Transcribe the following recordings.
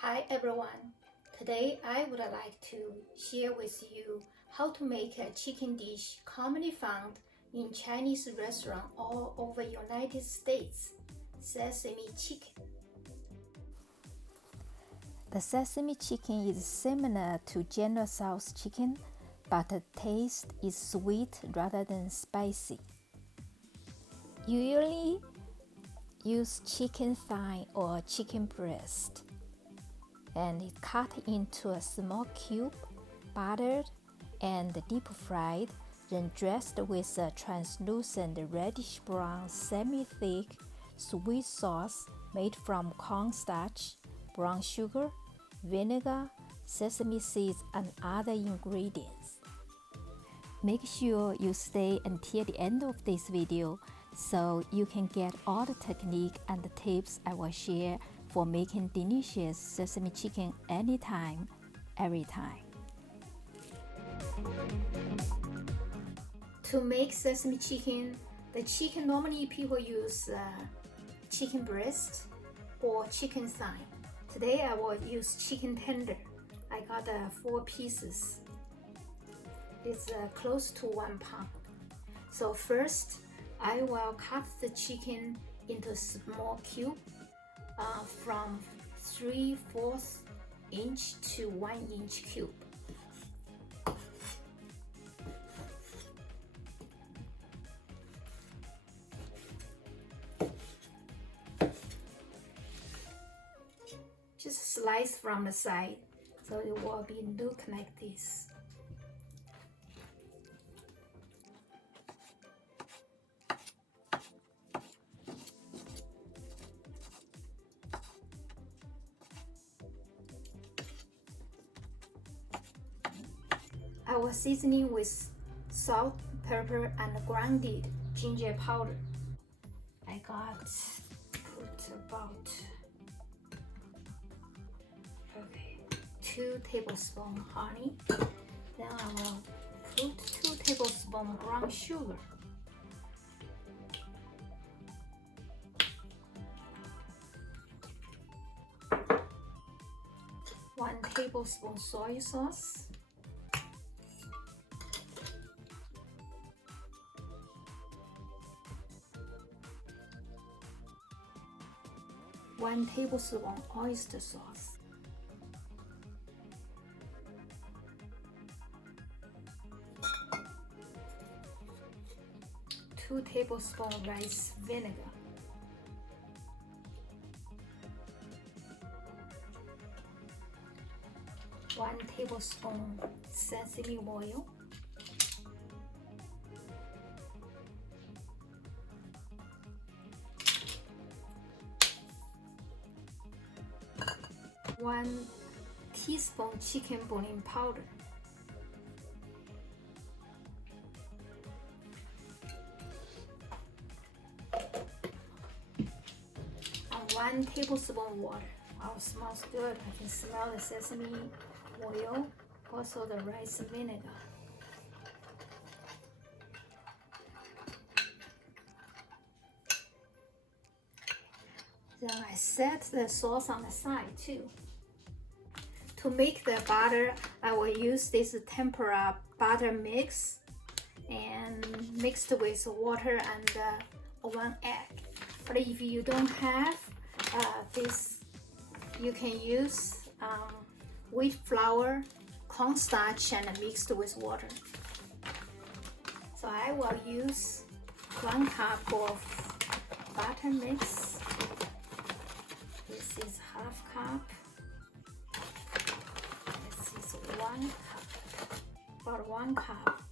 Hi everyone, today I would like to share with you how to make a chicken dish commonly found in Chinese restaurants all over United States, sesame chicken. The sesame chicken is similar to General Tso's chicken, but the taste is sweet rather than spicy. Usually use chicken thigh or chicken breast and it cut into a small cube, buttered and deep fried, then dressed with a translucent reddish brown semi-thick sweet sauce made from cornstarch, brown sugar, vinegar, sesame seeds and other ingredients. Make sure you stay until the end of this video so you can get all the technique and the tips I will share for making delicious sesame chicken anytime, every time. To make sesame chicken, the chicken normally people use chicken breast or chicken thigh. Today I will use chicken tender. I got 4 pieces. It's close to 1 pound. So first I will cut the chicken into small cube from 3/4 inch to 1 inch cube. Just slice from the side so it will look like this. I was seasoning with salt, pepper, and grounded ginger powder. I put about 2 tablespoons honey. Then I will put 2 tablespoons brown sugar. One tablespoon soy sauce. 1 tablespoon oyster sauce. 2 tablespoons rice vinegar. 1 tablespoon sesame oil. 1 teaspoon chicken bouillon powder. 1 tablespoon water. Oh, it smells good. I can smell the sesame oil, also the rice vinegar. Then I set the sauce on the side too. To make the batter, I will use this tempura batter mix and mixed with water and 1 egg. But if you don't have this, you can use wheat flour, cornstarch, and mixed with water. So I will use 1 cup of batter mix. This is 1/2 cup. This is 1 cup. About 1 cup.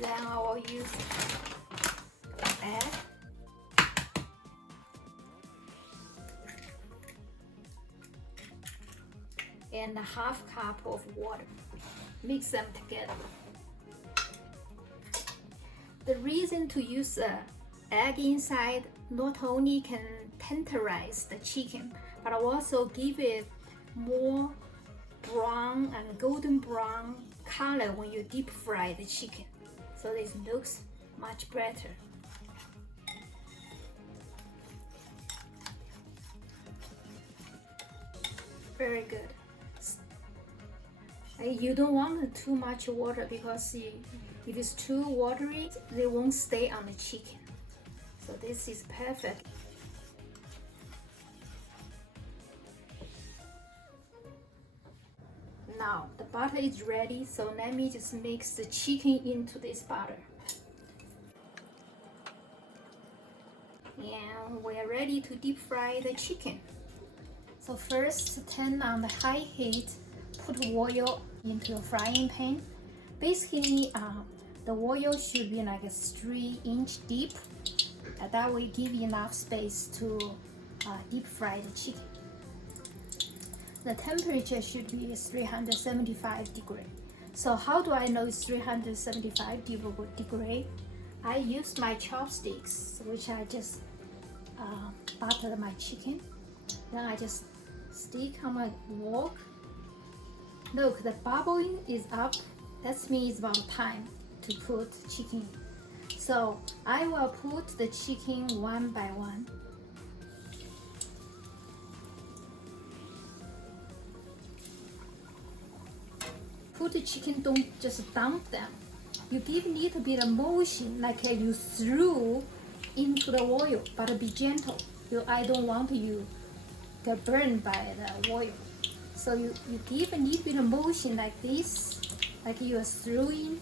Then I will use egg. And 1/2 cup of water. Mix them together. The reason to use egg inside not only can tenderize the chicken, but also give it more brown and golden brown color when you deep fry the chicken. So this looks much better. very good. You don't want too much water because if it's too watery, they won't stay on the chicken. So this is perfect. Now the butter is ready, so let me just mix the chicken into this butter. And we're ready to deep fry the chicken. So first, turn on the high heat, put oil into a frying pan. Basically, the oil should be like a 3-inch deep. That will give enough space to deep fry the chicken. The temperature should be 375 degrees. So how do I know it's 375 degrees? I use my chopsticks, which I just butter my chicken. Then I just stick on my wok. Look, the bubbling is up. That means it's about time to put chicken in. So I will put the chicken one by one. Put the chicken, don't just dump them. You give a little bit of motion like you threw into the oil, but be gentle. I don't want you get burned by the oil. So you give a little bit of motion like this, like you are throwing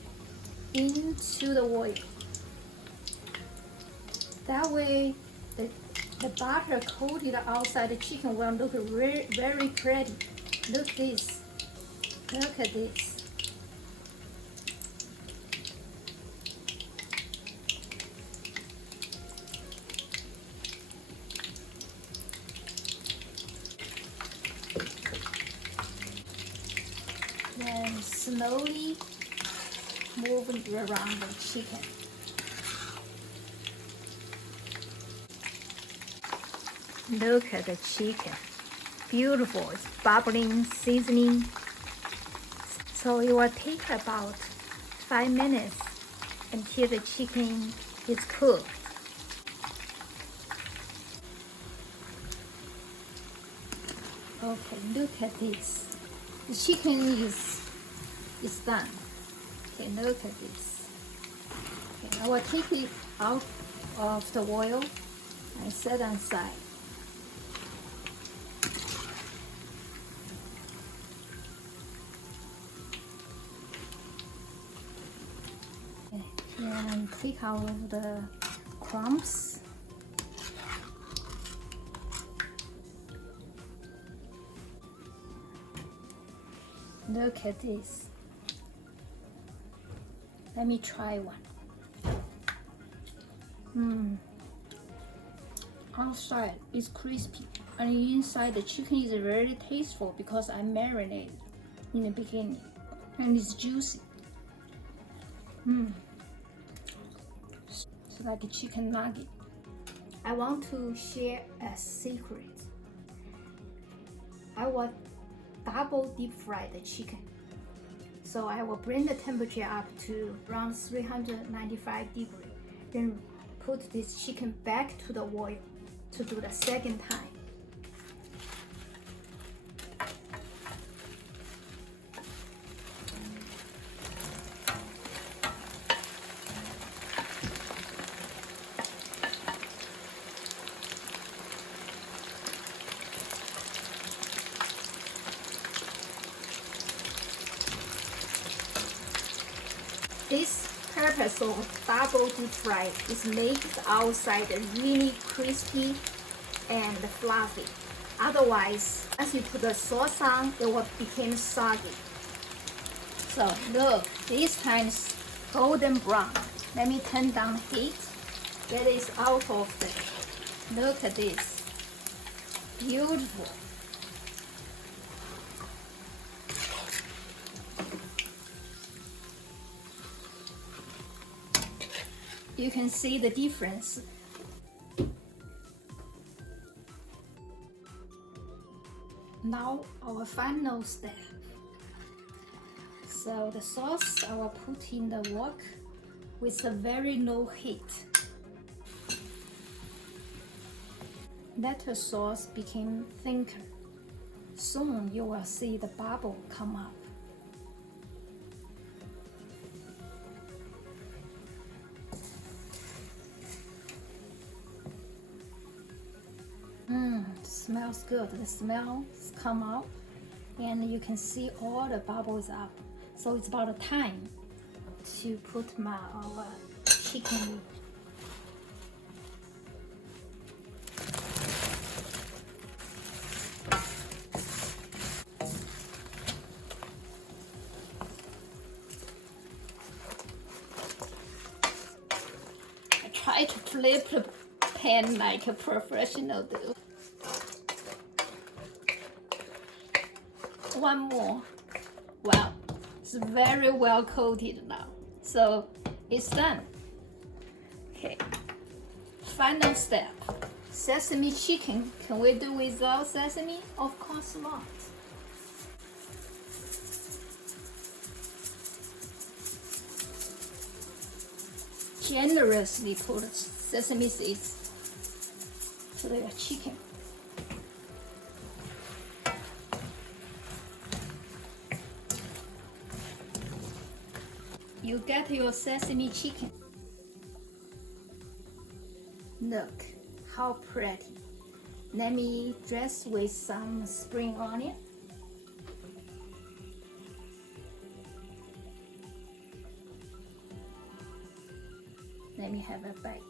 into the oil. That way the butter coated outside the chicken will look very, very pretty. Look this. Look at this. Then slowly move around the chicken. Look at the chicken. Beautiful. It's bubbling, seasoning. So it will take about 5 minutes until the chicken is cooked. Okay, look at this. The chicken is done. Okay, look at this. Okay, I will take it out of the oil and set aside. And take out the crumbs. Look at this. Let me try one. Outside is crispy, and inside the chicken is very tasteful because I marinated in the beginning, and it's juicy. It's like a chicken nugget. I want to share a secret. I will double deep fry the chicken. So I will bring the temperature up to around 395 degrees. Then put this chicken back to the oil to do the second time. This purpose of double deep fry is make the outside really crispy and fluffy. Otherwise, once you put the sauce on, it will become soggy. So look, this time is golden brown. Let me turn down heat. Get this out of the. Look at this. Beautiful. You can see the difference. Now our final step. So the sauce I will put in the wok with a very low heat. Let the sauce become thicker. Soon you will see the bubble come up. Smells good. The smells come up and you can see all the bubbles up. So it's about time to put our chicken in. I try to flip the pan like a professional do. One more. Wow, it's very well coated now. So it's done. Okay, final step. Sesame chicken. Can we do without sesame? Of course not. Generously put sesame seeds to your chicken. You get your sesame chicken. Look how pretty. Let me dress with some spring onion. Let me have a bite.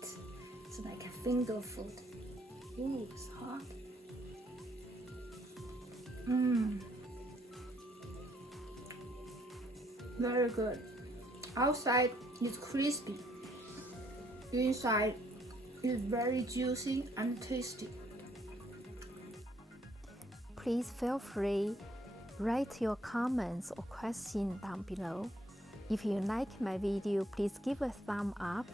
It's like a finger food. Ooh, it's hot. Very good. Outside is crispy. Inside is very juicy and tasty. Please feel free, write your comments or questions down below. If you like my video, please give a thumb up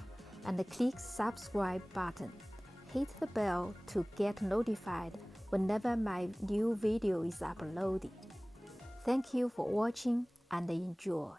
and click subscribe button. Hit the bell to get notified whenever my new video is uploaded. Thank you for watching and enjoy.